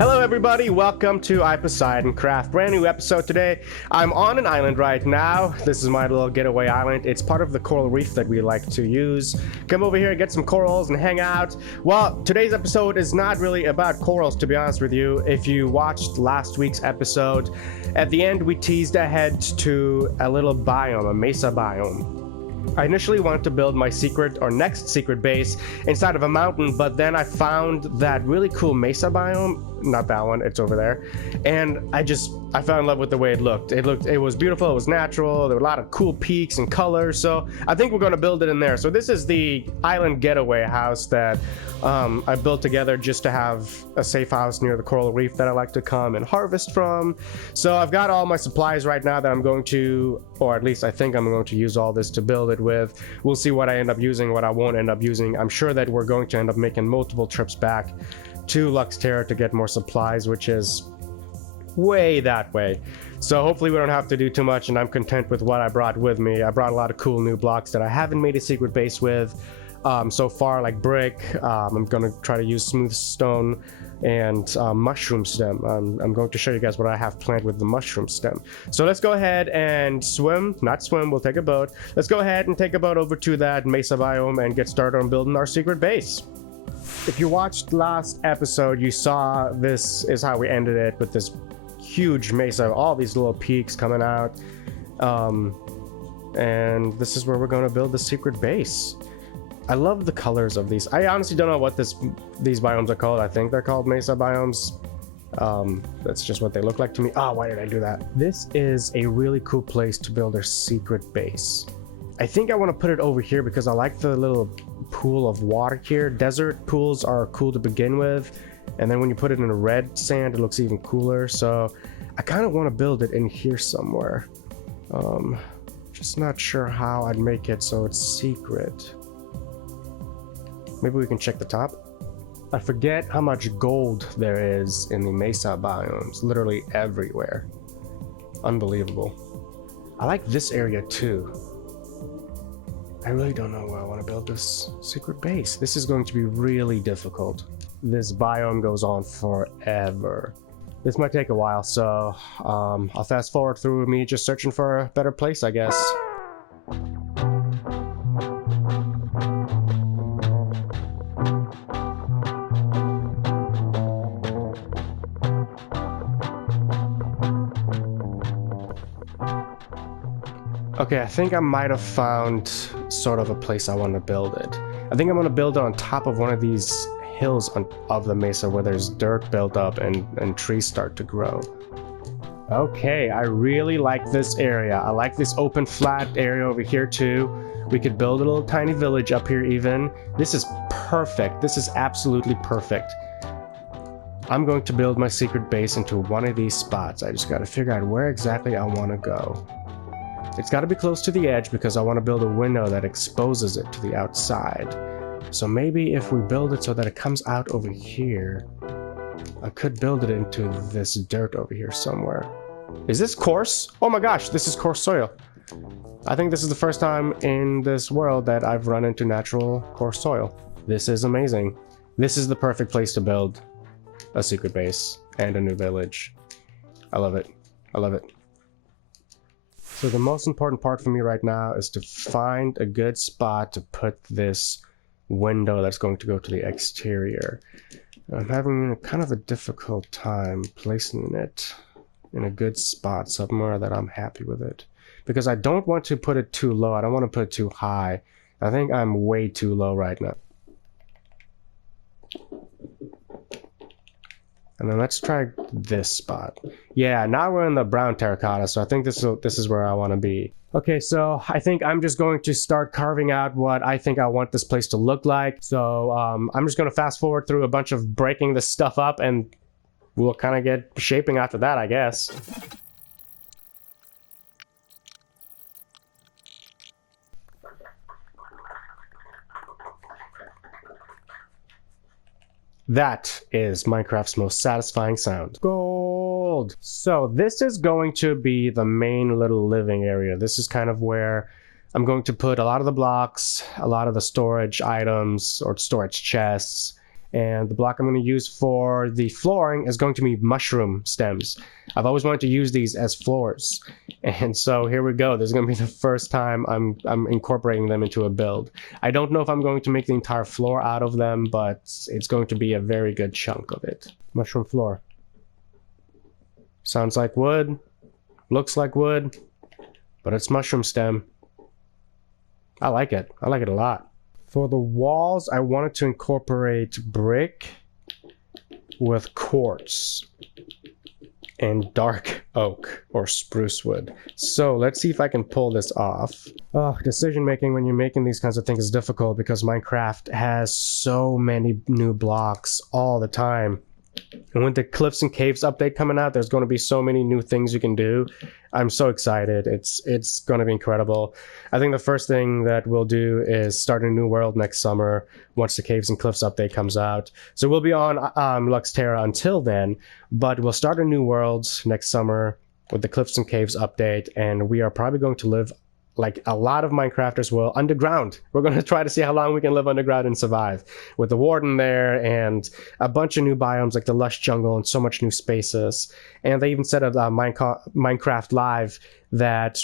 Hello everybody, welcome to iPoseidon Craft. Brand new episode today. I'm on an island right now. This is my little getaway island. It's part of the coral reef that we like to use. Come over here, get some corals and hang out. Well, today's episode is not really about corals, to be honest with you. If you watched last week's episode, at the end we teased ahead to a little biome, a Mesa Biome. I initially wanted to build my secret or next secret base inside of a mountain, but then I found that really cool Mesa biome. Not that one, it's over there. And I fell in love with the way it looked. It was beautiful, it was natural, there were a lot of cool peaks and colors, so I think we're gonna build it in there. So this is the island getaway house that I built together just to have a safe house near the coral reef that I like to come and harvest from. So I've got all my supplies right now that I'm going to, or at least I think I'm going to use all this to build it with. We'll see what I end up using, what I won't end up using. I'm sure that we're going to end up making multiple trips back to Luxterra to get more supplies, which is way that way. So hopefully we don't have to do too much, and I'm content with what I brought with me. I brought a lot of cool new blocks that I haven't made a secret base with so far, like brick. I'm gonna try to use smooth stone and mushroom stem. I'm going to show you guys what I have planned with the mushroom stem. So let's go ahead and we'll take a boat. Let's go ahead and take a boat over to that Mesa biome and get started on building our secret base. If you watched last episode, you saw this is how we ended it, with this huge mesa, all these little peaks coming out, and this is where we're going to build the secret base. I love the colors of these. I honestly don't know what these biomes are called. I think they're called mesa biomes. That's just what they look like to me. Oh, why did I do that? This is a really cool place to build our secret base. I think I want to put it over here because I like the little pool of water here. Desert pools are cool to begin with, and then when you put it in a red sand, it looks even cooler. So I kind of want to build it in here somewhere. Just not sure how I'd make it so it's secret. Maybe we can check the top. I forget how much gold there is in the Mesa biomes, literally everywhere. Unbelievable. I like this area too. I really don't know where I want to build this secret base. This is going to be really difficult. This biome goes on forever. This might take a while, so I'll fast forward through me just searching for a better place, I guess. Okay, I think I might have found sort of a place I want to build it. I think I'm going to build it on top of one of these hills of the mesa where there's dirt built up and trees start to grow. Okay, I really like this area. I like this open flat area over here too. We could build a little tiny village up here even. This is perfect. This is absolutely perfect. I'm going to build my secret base into one of these spots. I just got to figure out where exactly I want to go. It's got to be close to the edge because I want to build a window that exposes it to the outside. So maybe if we build it so that it comes out over here, I could build it into this dirt over here somewhere. Is this coarse? Oh my gosh, this is coarse soil. I think this is the first time in this world that I've run into natural coarse soil. This is amazing. This is the perfect place to build a secret base and a new village. I love it. I love it. So the most important part for me right now is to find a good spot to put this window that's going to go to the exterior. I'm having kind of a difficult time placing it in a good spot, somewhere that I'm happy with it. Because I don't want to put it too low, I don't want to put it too high. I think I'm way too low right now. And then let's try this spot. Yeah, now we're in the brown terracotta, so I think this is where I want to be. Okay, so I think I'm just going to start carving out what I think I want this place to look like. So I'm just going to fast forward through a bunch of breaking this stuff up, and we'll kind of get shaping after that, I guess. That is Minecraft's most satisfying sound. Gold! So this is going to be the main little living area. This is kind of where I'm going to put a lot of the blocks, a lot of the storage items or storage chests, And the block I'm going to use for the flooring is going to be mushroom stems. I've always wanted to use these as floors. And so here we go. This is going to be the first time I'm incorporating them into a build. I don't know if I'm going to make the entire floor out of them, but it's going to be a very good chunk of it. Mushroom floor. Sounds like wood. Looks like wood. But it's mushroom stem. I like it. I like it a lot. For the walls, I wanted to incorporate brick with quartz and dark oak or spruce wood. So let's see if I can pull this off. Decision making when you're making these kinds of things is difficult because Minecraft has so many new blocks all the time. And with the Cliffs and Caves update coming out, there's going to be so many new things you can do. I'm so excited. It's going to be incredible. I think the first thing that we'll do is start a new world next summer once the Caves and Cliffs update comes out. So we'll be on Luxterra until then, but we'll start a new world next summer with the Cliffs and Caves update, and we are probably going to live like a lot of Minecrafters will underground. We're going to try to see how long we can live underground and survive with the warden there and a bunch of new biomes like the lush jungle and so much new spaces. And they even said at Minecraft Live that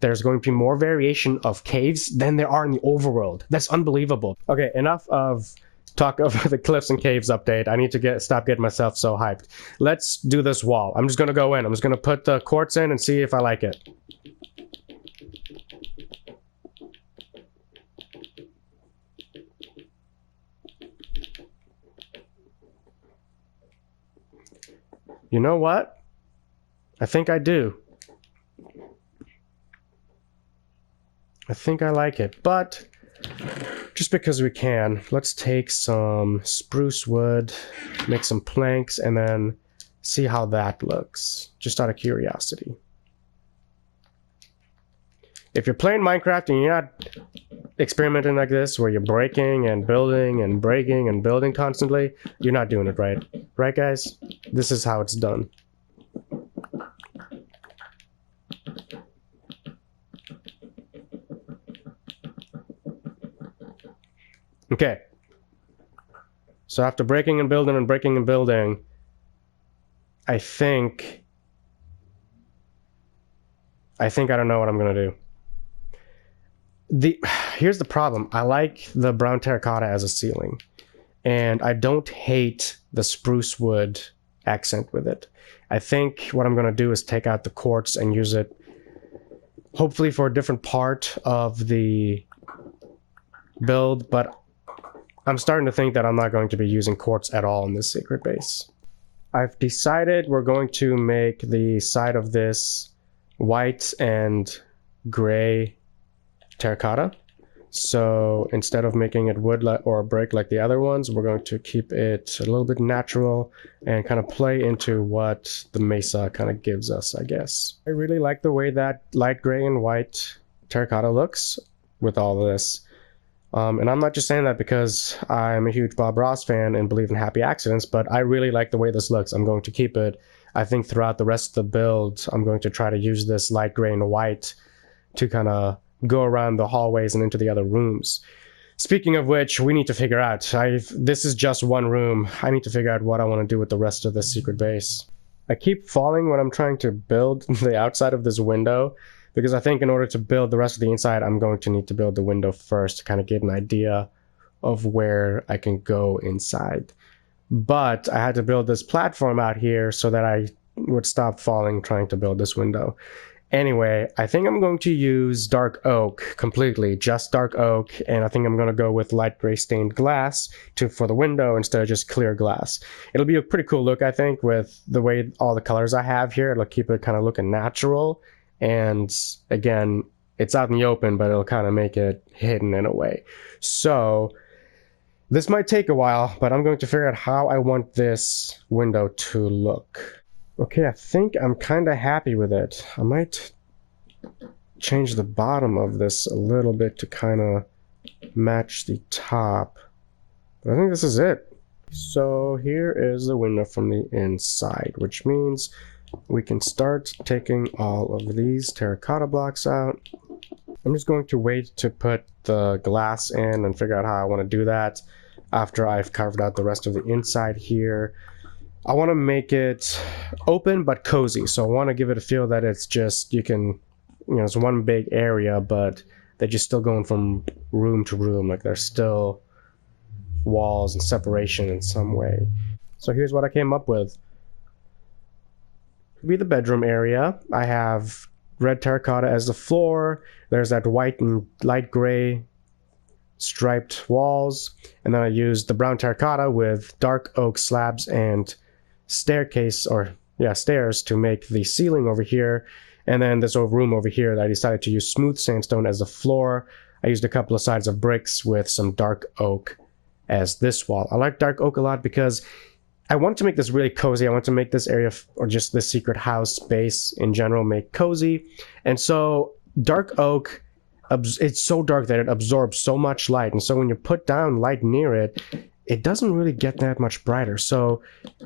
there's going to be more variation of caves than there are in the overworld. That's unbelievable. Okay, enough of talk over the Cliffs and Caves update. I need to stop getting myself so hyped. Let's do this wall. I'm just going to go in. I'm just going to put the quartz in and see if I like it. You know what? I think I do. I think I like it, but just because we can, let's take some spruce wood, make some planks, and then see how that looks, just out of curiosity. If you're playing Minecraft and you're not experimenting like this, where you're breaking and building and breaking and building constantly, you're not doing it right. Right, guys? This is how it's done. Okay. So after breaking and building and breaking and building, I think I don't know what I'm gonna do. Here's the problem. I like the brown terracotta as a ceiling, and I don't hate the spruce wood accent with it. I think what I'm going to do is take out the quartz and use it hopefully for a different part of the build, but I'm starting to think that I'm not going to be using quartz at all in this secret base. I've decided we're going to make the side of this white and gray terracotta. So instead of making it wood or brick like the other ones, we're going to keep it a little bit natural and kind of play into what the Mesa kind of gives us, I guess. I really like the way that light gray and white terracotta looks with all of this. And I'm not just saying that because I'm a huge Bob Ross fan and believe in happy accidents, but I really like the way this looks. I'm going to keep it. I think throughout the rest of the build, I'm going to try to use this light gray and white to kind of go around the hallways and into the other rooms. Speaking of which, we need to figure out, this is just one room. I need to figure out what I want to do with the rest of this secret base. I keep falling when I'm trying to build the outside of this window, because I think in order to build the rest of the inside, I'm going to need to build the window first to kind of get an idea of where I can go inside. But I had to build this platform out here so that I would stop falling trying to build this window. Anyway, I think I'm going to use dark oak completely, just dark oak, and I think I'm going to go with light gray stained glass for the window instead of just clear glass. It'll be a pretty cool look, I think, with the way all the colors I have here. It'll keep it kind of looking natural, and again, it's out in the open, but it'll kind of make it hidden in a way. So this might take a while, but I'm going to figure out how I want this window to look. Okay, I think I'm kind of happy with it. I might change the bottom of this a little bit to kind of match the top. But I think this is it. So here is the window from the inside, which means we can start taking all of these terracotta blocks out. I'm just going to wait to put the glass in and figure out how I want to do that. after I've carved out the rest of the inside here. I want to make it open but cozy, so I want to give it a feel that it's just, you can, it's one big area, but they're just still going from room to room, like there's still walls and separation in some way. So here's what I came up with. Be the bedroom area. I have red terracotta as the floor. There's that white and light gray striped walls, and then I used the brown terracotta with dark oak slabs and stairs to make the ceiling over here. And then this room over here that I decided to use smooth sandstone as the floor. I used a couple of sides of bricks with some dark oak as this wall. I like dark oak a lot because I want to make this really cozy. I want to make this area, or just the secret house space in general, make cozy. And so dark oak, it's so dark that it absorbs so much light. And so when you put down light near it, it doesn't really get that much brighter. So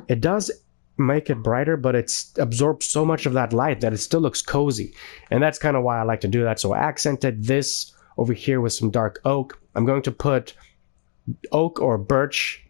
it does make it brighter, but it's absorbed so much of that light that it still looks cozy. And that's kind of why I like to do that. So I accented this over here with some dark oak. I'm going to put oak or birch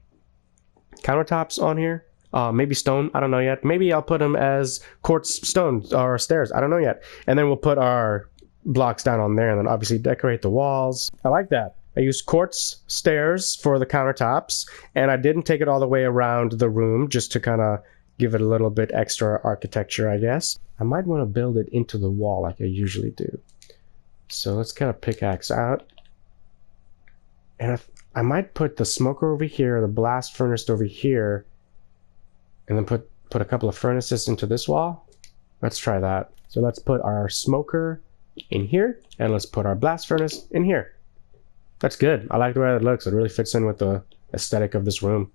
countertops on here, maybe stone, I don't know yet. Maybe I'll put them as quartz stone or stairs, I don't know yet. And then we'll put our blocks down on there, and then obviously decorate the walls. I like that. I used quartz stairs for the countertops, and I didn't take it all the way around the room, just to kind of give it a little bit extra architecture, I guess. I might want to build it into the wall like I usually do. So let's kind of pickaxe out, and I might put the smoker over here, the blast furnace over here, and then put a couple of furnaces into this wall. Let's try that. So let's put our smoker in here, and let's put our blast furnace in here. That's good. I like the way it looks. It really fits in with the aesthetic of this room.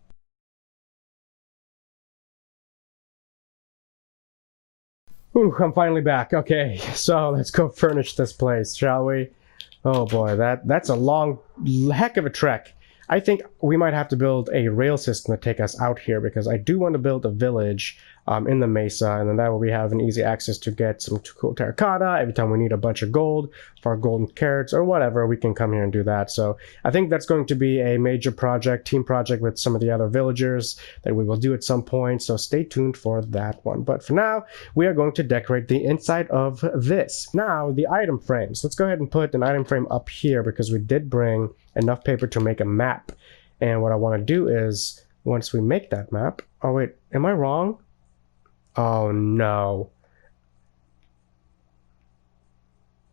Ooh, I'm finally back. Okay, so let's go furnish this place, shall we? Oh boy, that's a long heck of a trek. I think we might have to build a rail system to take us out here, because I do want to build a village in the mesa, and then that way we have an easy access to get some cool terracotta. Every time we need a bunch of gold for our golden carrots or whatever, we can come here and do that. So I think that's going to be a major project, team project with some of the other villagers that we will do at some point, so stay tuned for that one. But for now, we are going to decorate the inside of this. Now, the item frames. Let's go ahead and put an item frame up here, because we did bring enough paper to make a map. And what I want to do is, once we make that map... Oh wait, am I wrong? Oh no.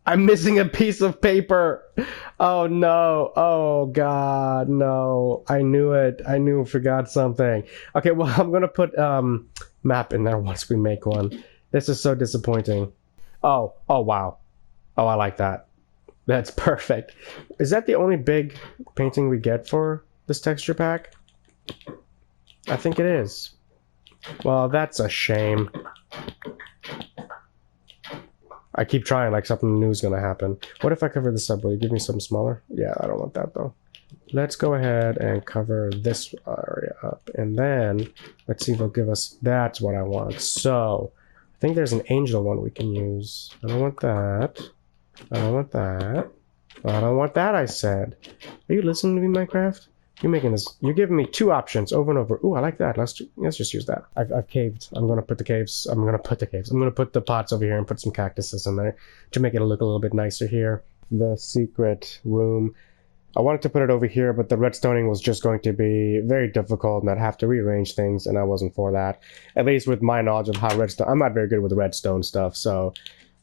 I'm missing a piece of paper. Oh no. Oh god, no. I knew it. I forgot something. Okay, well, I'm gonna put map in there once we make one. This is so disappointing. Oh wow. Oh, I like that. That's perfect. Is that the only big painting we get for this texture pack? I think it is. Well, that's a shame. I keep trying like something new is gonna happen. What if I cover this up? Will you give me something smaller? Yeah, I don't want that though. Let's go ahead and cover this area up, and then let's see if they'll give us... That's what I want. So I think there's an angel one we can use. I don't want that. I don't want that. I don't want that, I said. Are you listening to me, Minecraft? You're making this... You're giving me two options over and over. Ooh, I like that. Let's just use that. I've caved. I'm gonna put the caves... I'm gonna put the pots over here and put some cactuses in there to make it look a little bit nicer here. The secret room. I wanted to put it over here, but the redstoning was just going to be very difficult, and I'd have to rearrange things, and I wasn't for that. At least with my knowledge of how redstone... I'm not very good with redstone stuff, so...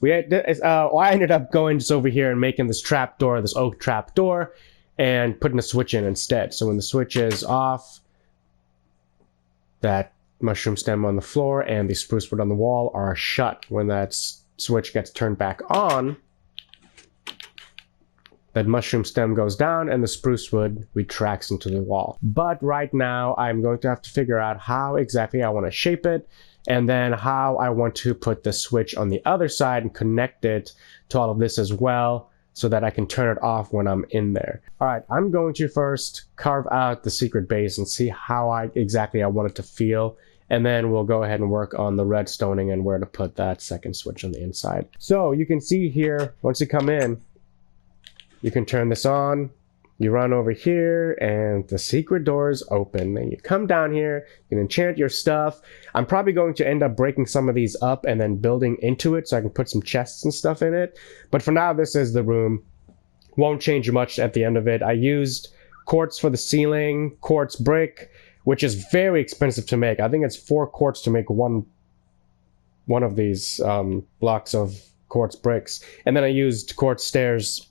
I ended up going just over here and making this trapdoor, this oak trapdoor, and putting a switch in instead. So when the switch is off, that mushroom stem on the floor and the spruce wood on the wall are shut. When that switch gets turned back on, that mushroom stem goes down and the spruce wood retracts into the wall. But right now, I'm going to have to figure out how exactly I want to shape it, and then how I want to put the switch on the other side and connect it to all of this as well, so that I can turn it off when I'm in there. All right, I'm going to first carve out the secret base and see how exactly I want it to feel, and then we'll go ahead and work on the redstoning and where to put that second switch on the inside. So you can see here, once you come in, you can turn this on, You run over here and the secret doors open, and you come down here, you can enchant your stuff. I'm probably going to end up breaking some of these up and then building into it so I can put some chests and stuff in it. But for now, this is the room. Won't change much at the end of it. I used quartz for the ceiling, quartz brick, which is very expensive to make. I think it's 4 quartz to make one of these blocks of quartz bricks. And then I used quartz stairs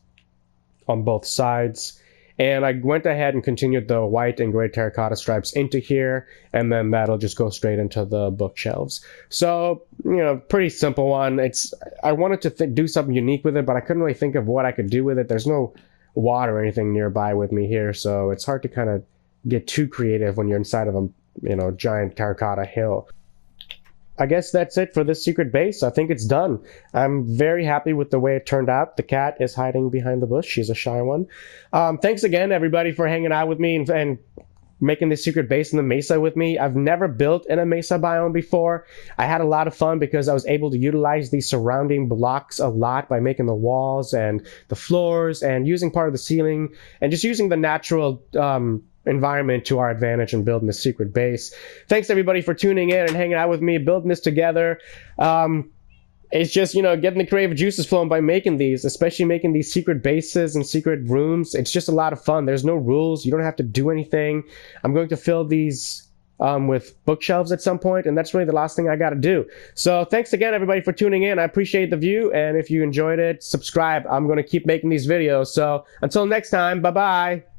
on both sides. And I went ahead and continued the white and gray terracotta stripes into here, and then that'll just go straight into the bookshelves. So, you know, pretty simple one. I wanted to do something unique with it, but I couldn't really think of what I could do with it. There's no water or anything nearby with me here, so it's hard to kind of get too creative when you're inside of a, you know, giant terracotta hill. I guess that's it for this secret base. I think it's done. I'm very happy with the way it turned out. The cat is hiding behind the bush. She's a shy one. Thanks again, everybody, for hanging out with me and making this secret base in the Mesa with me. I've never built in a Mesa biome before. I had a lot of fun because I was able to utilize these surrounding blocks a lot by making the walls and the floors and using part of the ceiling and just using the natural environment to our advantage in building the secret base. Thanks everybody for tuning in and hanging out with me, building this together. It's just, you know, getting the creative juices flowing by making these, especially making these secret bases and secret rooms. It's just a lot of fun. There's no rules. You don't have to do anything. I'm going to fill these with bookshelves at some point, and that's really the last thing I got to do. So thanks again, everybody, for tuning in. I appreciate the view, and if you enjoyed it, subscribe. I'm going to keep making these videos. So until next time, bye-bye.